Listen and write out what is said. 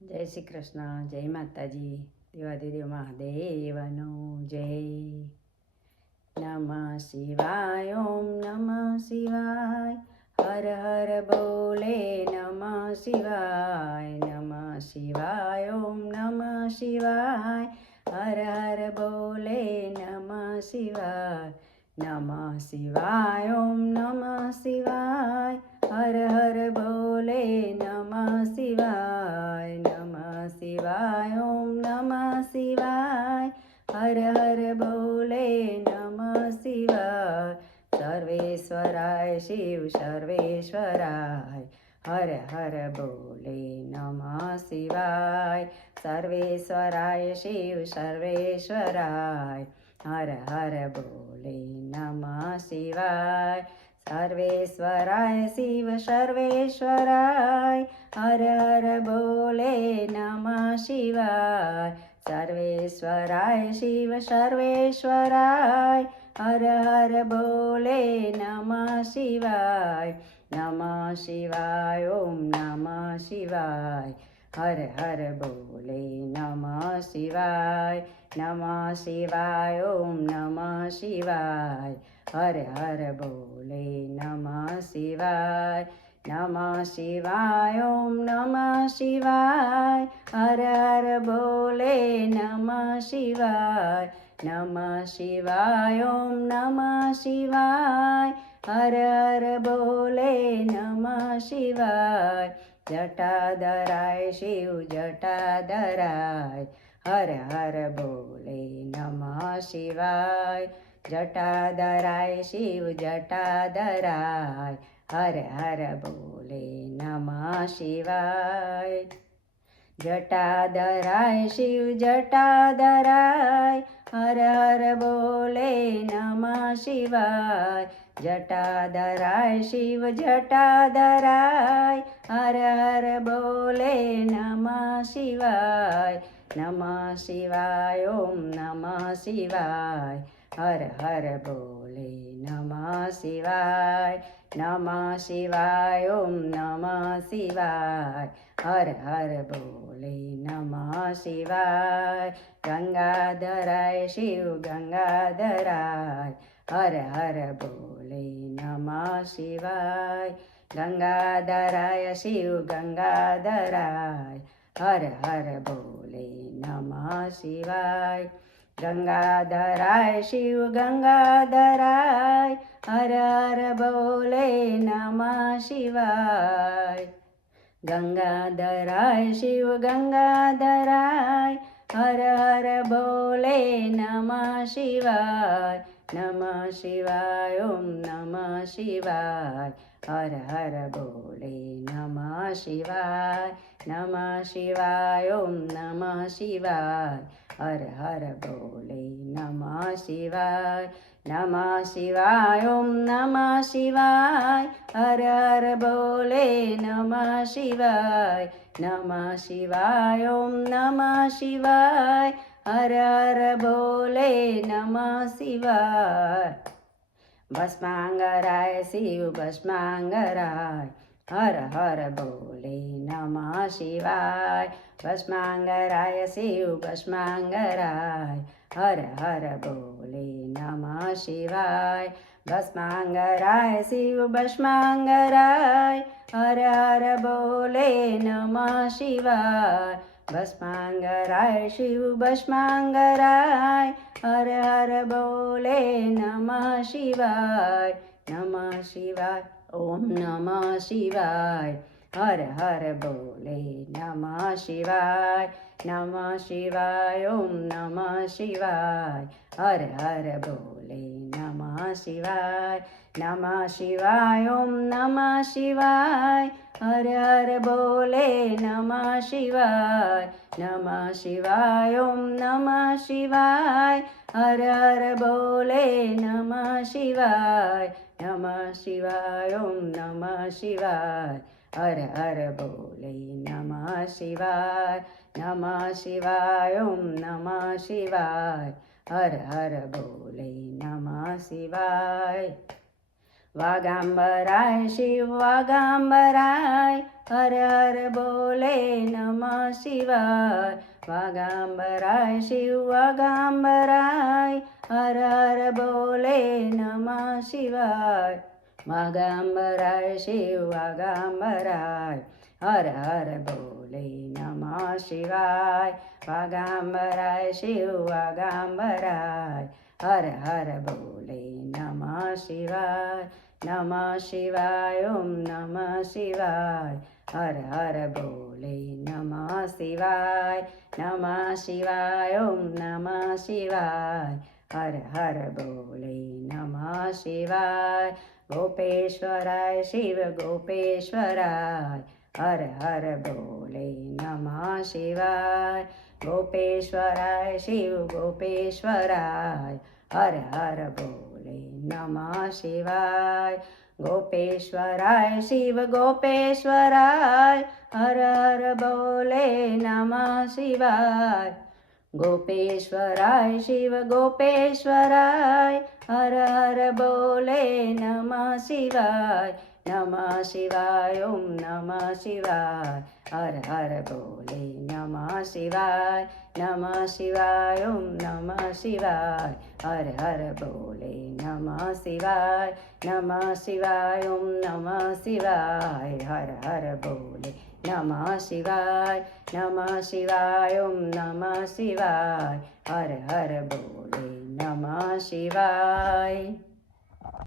જય શ્રી કૃષ્ણ, જય માતાજી, દેવાધિદેવ મહાદેવનો જય. નમઃ શિવાય, ઓમ નમઃ શિવાય, હર હર બોલે નમઃ શિવાય, નમઃ શિવાય, ઓમ નમઃ શિવાય, હર હર બોલે નમઃ શિવાય, નમઃ શિવાય, ઓમ નમઃ શિવાય, હર હર બોલે નમઃ શિવાય, નમઃ શિવાય, ઓમ નમઃ શિવાય, હર હર બોલે નમઃ શિવાય, સર્વેશ્વરાય શિવ સર્વેશ્વરાય, હર હર બોલે નમઃ શિવાય, સર્વેશ્વરાય શિવ સર્વેશ્વરાય, હર હર બોલે નમઃ શિવાય, સર્વેશ્વરાય શિવ સર્વેશ્વરાય, હર હર બોલે નમઃ શિવાય, સર્વેશ્વરાય શિવ સર્વેશ્વરાય, હર હર બોલે નમઃ શિવાય, નમઃ શિવાય, ઓમ નમઃ શિવાય, હર હર બોલે નમઃ શિવાય, નમઃ શિવાય, ઓમ નમઃ શિવાય, હર હર બોલે નમઃ શિવાય, નમઃ શિવાય, ઓમ નમઃ શિવાય, હર હર બોલે નમઃ શિવાય, નમઃ શિવાય, ઓમ નમઃ શિવાય, હર હર બોલે નમઃ શિવાય, જટાધરાય શિવ જટાધરાય, હર હર બોલે નમઃ શિવાય, જટાધરાય શિવ જટાધરાય, હર હર બોલે નમઃ શિવાય, જટાધરાય શિવ જટાધરાય, હર હર બોલે નમઃ શિવાય, જટાધરાય શિવ જટાધરાય, હર હર બોલે નમઃ શિવાય, નમઃ શિવાય, ઓમ નમઃ શિવાય, હર હર બોલે નમઃ શિવાય, નમઃ શિવાય, ઓમ નમઃ શિવાય, હર હર બોલે નમઃ શિવાય, ગંગાધરાય શિવ ગંગાધરાય, હર હર બોલે નમઃ શિવાય, ગંગાધરાય શિવ ગંગાધરાય, હર હર બોલે નમઃ શિવાય, ગંગાધરાય શિવ ગંગાધરાય, હર હર બોલે નમઃ શિવાય, ગંગાધરાય શિવ ગંગાધરાય, હર હર બોલે નમઃ શિવાય, નમઃ શિવાય, ઓમ નમઃ શિવાય, હર હર બોલે નમઃ શિવાય, નમઃ શિવાય, ઓમ નમઃ શિવાય, હર હર બોલે નમઃ શિવાય, નમઃ શિવાય, ઓમ નમઃ શિવાય, હર હર બોલે નમઃ શિવાય, નમઃ શિવાય, ઓમ નમઃ શિવાય, હર હર બોલે નમઃ શિવાય, ભસ્માંગરાય શિવ ભસ્માંગરાય, હર હર બોલે નમઃ શિવાય, ભસ્માંગરાય શિવ ભસ્માંગરાય, હર હર બોલે નમઃ શિવાય, ભસ્માંગરાય શિવ ભસ્માંગરાય, હર હર બોલે નમઃ શિવાય, ભસ્માંગરાય શિવ ભસ્માંગરાય, હર હર બોલે નમઃ શિવાય, નમઃ શિવાય, ઓમ નમઃ શિવાય, હર હર બોલે નમઃ શિવાય, નમઃ શિવાય, ઓમ નમઃ શિવાય, હર હર બોલે નમઃ શિવાય, નમઃ શિવાય, ઓમ નમઃ શિવાય, હર હર બોલે નમઃ શિવાય, નમઃ શિવાય, ઓમ નમઃ શિવાય, હર હર બોલે નમઃ શિવાય, નમઃ શિવાય, ઓમ નમઃ શિવાય, હર હર બોલે નમઃ શિવાય, નમઃ શિવાય, ઓમ નમઃ શિવાય, હર હર બોલે નમઃ શિવાય, વાગાંબરાય શિવ વાગાંબરાય હર હર બોલે નમઃ શિવાય વાગાંબરાય શિવ વાગાંબરાય હર હર બોલે નમઃ શિવાય વાગાંબરાય શિવ વાગાંબરાય હર હર બોલે નમઃ શિવાય વાગાંબરાય શિવ વાગાંબરાય હર હર બોલે નમઃ શિવાય ઓમ નમઃ શિવાય હર હર બોલે નમઃ શિવાય ઓમ નમઃ શિવાય હર હર બોલે નમઃ શિવાય ગોપેશ્વરાય શિવ ગોપેશ્વરાય હર હર બોલે નમઃ શિવાય ગોપેશ્વરાય શિવ ગોપેશ્વરાય હર હર બોલે નમઃ શિવાય ગોપેશ્વરાય શિવ ગોપેશ્વરાય હર હર બોલે નમઃ શિવાય ગોપેશ્વરાય શિવ ગોપેશ્વરાય હર હર બોલે નમઃ શિવાય ઓમ નમઃ શિવાય હર હર બોલે નમઃ શિવાય ઓમ નમઃ શિવાય હર હર બોલે નમઃ શિવાય ઓમ નમઃ શિવાય હર હર બોલે નમઃ શિવાય ઓમ નમઃ શિવાય હર હર બોલે નમઃ શિવાય.